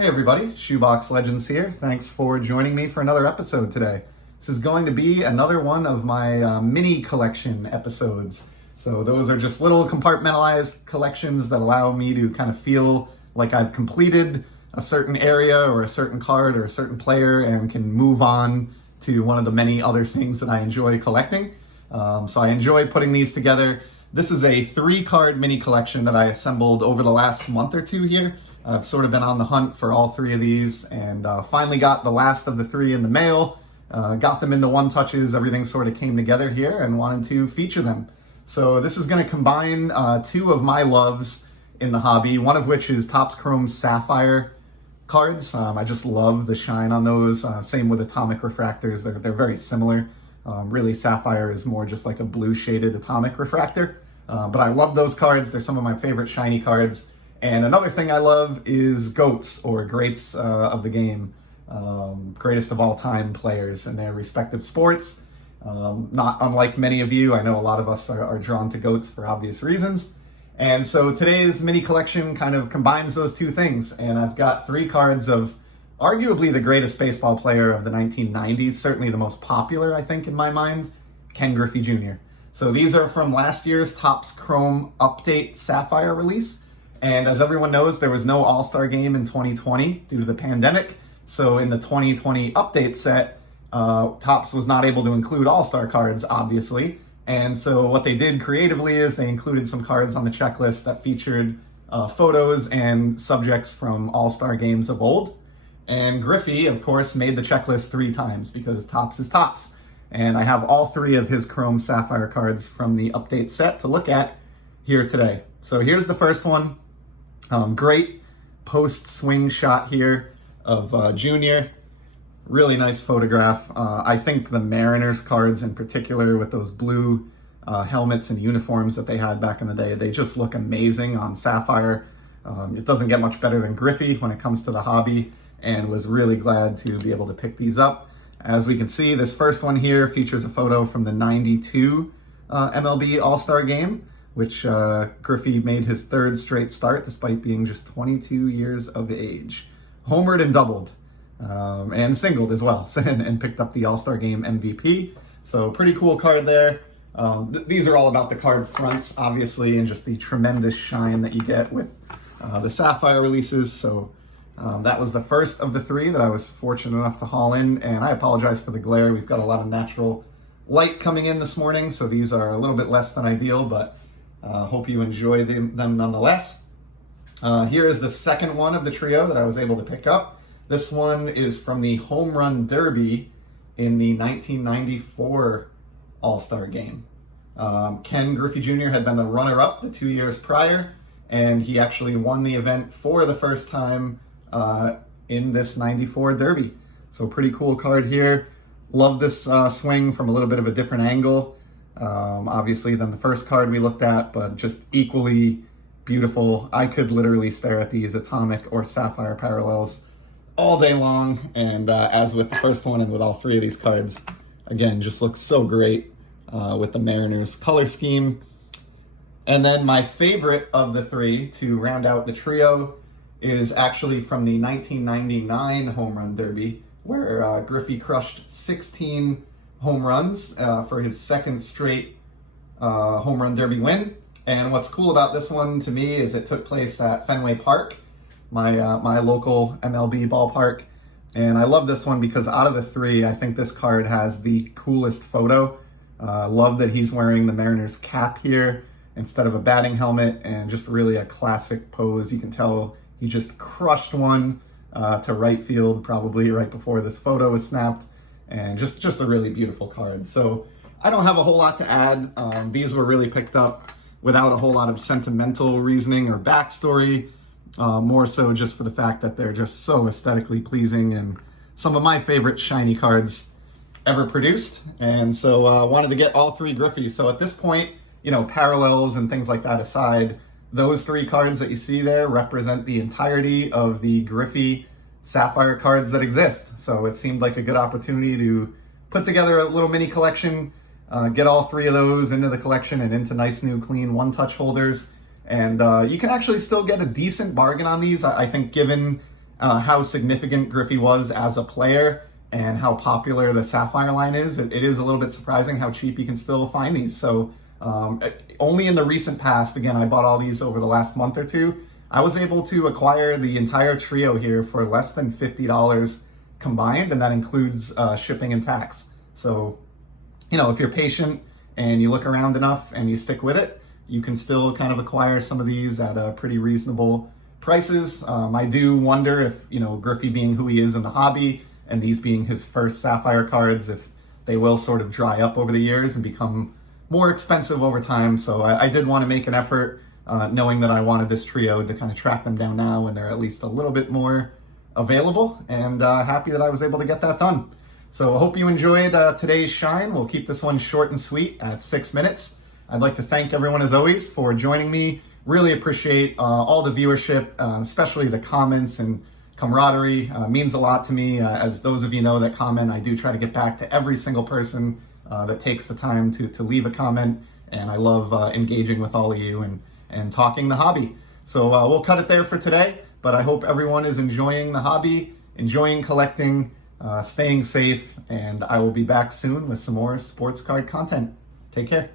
Hey everybody, Shoebox Legends here. Thanks for joining me for another episode today. This is going to be another one of my mini collection episodes. So those are just little compartmentalized collections that allow me to kind of feel like I've completed a certain area or a certain card or a certain player and can move on to one of the many other things that I enjoy collecting. So I enjoy putting these together. This is a 3-card mini collection that I assembled over the last month or two here. I've sort of been on the hunt for all 3 of these and finally got the last of the 3 in the mail, got them into one touches, everything sort of came together here and wanted to feature them. So this is going to combine 2 of my loves in the hobby, one of which is Topps Chrome Sapphire cards. I just love the shine on those, same with atomic refractors, they're very similar. Really Sapphire is more just like a blue shaded atomic refractor, but I love those cards, they're some of my favorite shiny cards. And another thing I love is GOATs, or greats of the game, greatest of all time players in their respective sports. Not unlike many of you, I know a lot of us are drawn to GOATs for obvious reasons. And so today's mini collection kind of combines those 2 things. And I've got 3 cards of arguably the greatest baseball player of the 1990s, certainly the most popular, I think, in my mind, Ken Griffey Jr. So these are from last year's Topps Chrome Update Sapphire release. And as everyone knows, there was no All-Star game in 2020 due to the pandemic. So in the 2020 update set, Topps was not able to include All-Star cards, obviously. And so what they did creatively is they included some cards on the checklist that featured photos and subjects from All-Star games of old. And Griffey, of course, made the checklist 3 times because Topps is Topps. And I have all 3 of his Chrome Sapphire cards from the update set to look at here today. So here's the first one. Great post-swing shot here of Junior. Really nice photograph. I think the Mariners cards in particular with those blue helmets and uniforms that they had back in the day, they just look amazing on Sapphire. It doesn't get much better than Griffey when it comes to the hobby, and was really glad to be able to pick these up. As we can see, this first one here features a photo from the 92 MLB All-Star Game, which Griffey made his 3rd straight start despite being just 22 years of age. Homered and doubled, and singled as well, and picked up the All-Star Game MVP. So pretty cool card there. These are all about the card fronts, obviously, and just the tremendous shine that you get with the Sapphire releases. So that was the first of the 3 that I was fortunate enough to haul in, and I apologize for the glare. We've got a lot of natural light coming in this morning, so these are a little bit less than ideal, but hope you enjoy them nonetheless. Here is the second one of the trio that I was able to pick up. This one is from the Home Run Derby in the 1994 All-Star Game. Ken Griffey Jr. had been the runner-up the 2 years prior, and he actually won the event for the first time in this 94 Derby. So pretty cool card here. Love this swing from a little bit of a different angle. Obviously than the first card we looked at, but just equally beautiful. I could literally stare at these atomic or sapphire parallels all day long, and as with the first one and with all 3 of these cards, again, just looks so great with the Mariners color scheme. And then my favorite of the 3 to round out the trio is actually from the 1999 Home Run Derby, where Griffey crushed 16 home runs for his 2nd straight Home Run Derby win. And what's cool about this one to me is it took place at Fenway Park, my local MLB ballpark. And I love this one because out of the 3, I think this card has the coolest photo. Love that he's wearing the Mariners cap here instead of a batting helmet, and just really a classic pose. You can tell he just crushed one to right field probably right before this photo was snapped. And just a really beautiful card. So I don't have a whole lot to add. These were really picked up without a whole lot of sentimental reasoning or backstory, more so just for the fact that they're just so aesthetically pleasing and some of my favorite shiny cards ever produced. And so I wanted to get all 3 Griffeys. So at this point, you know, parallels and things like that aside, those 3 cards that you see there represent the entirety of the Griffey Sapphire cards that exist. So it seemed like a good opportunity to put together a little mini collection, get all 3 of those into the collection and into nice new clean one-touch holders. And you can actually still get a decent bargain on these. I think given how significant Griffey was as a player and how popular the Sapphire line is, it is a little bit surprising how cheap you can still find these. So only in the recent past, again, I bought all these over the last month or two, I was able to acquire the entire trio here for less than $50 combined, and that includes shipping and tax. So, you know, if you're patient and you look around enough and you stick with it, you can still kind of acquire some of these at pretty reasonable prices. I do wonder if, you know, Griffey being who he is in the hobby and these being his first Sapphire cards, if they will sort of dry up over the years and become more expensive over time. So I did want to make an effort, knowing that I wanted this trio, to kind of track them down now when they're at least a little bit more available, and happy that I was able to get that done. So I hope you enjoyed today's shine. We'll keep this one short and sweet at 6 minutes. I'd like to thank everyone as always for joining me. Really appreciate all the viewership, especially the comments and camaraderie. Means a lot to me. As those of you know that comment, I do try to get back to every single person that takes the time to leave a comment, and I love engaging with all of you and talking the hobby. So we'll cut it there for today, but I hope everyone is enjoying the hobby, enjoying collecting, staying safe, and I will be back soon with some more sports card content. Take care.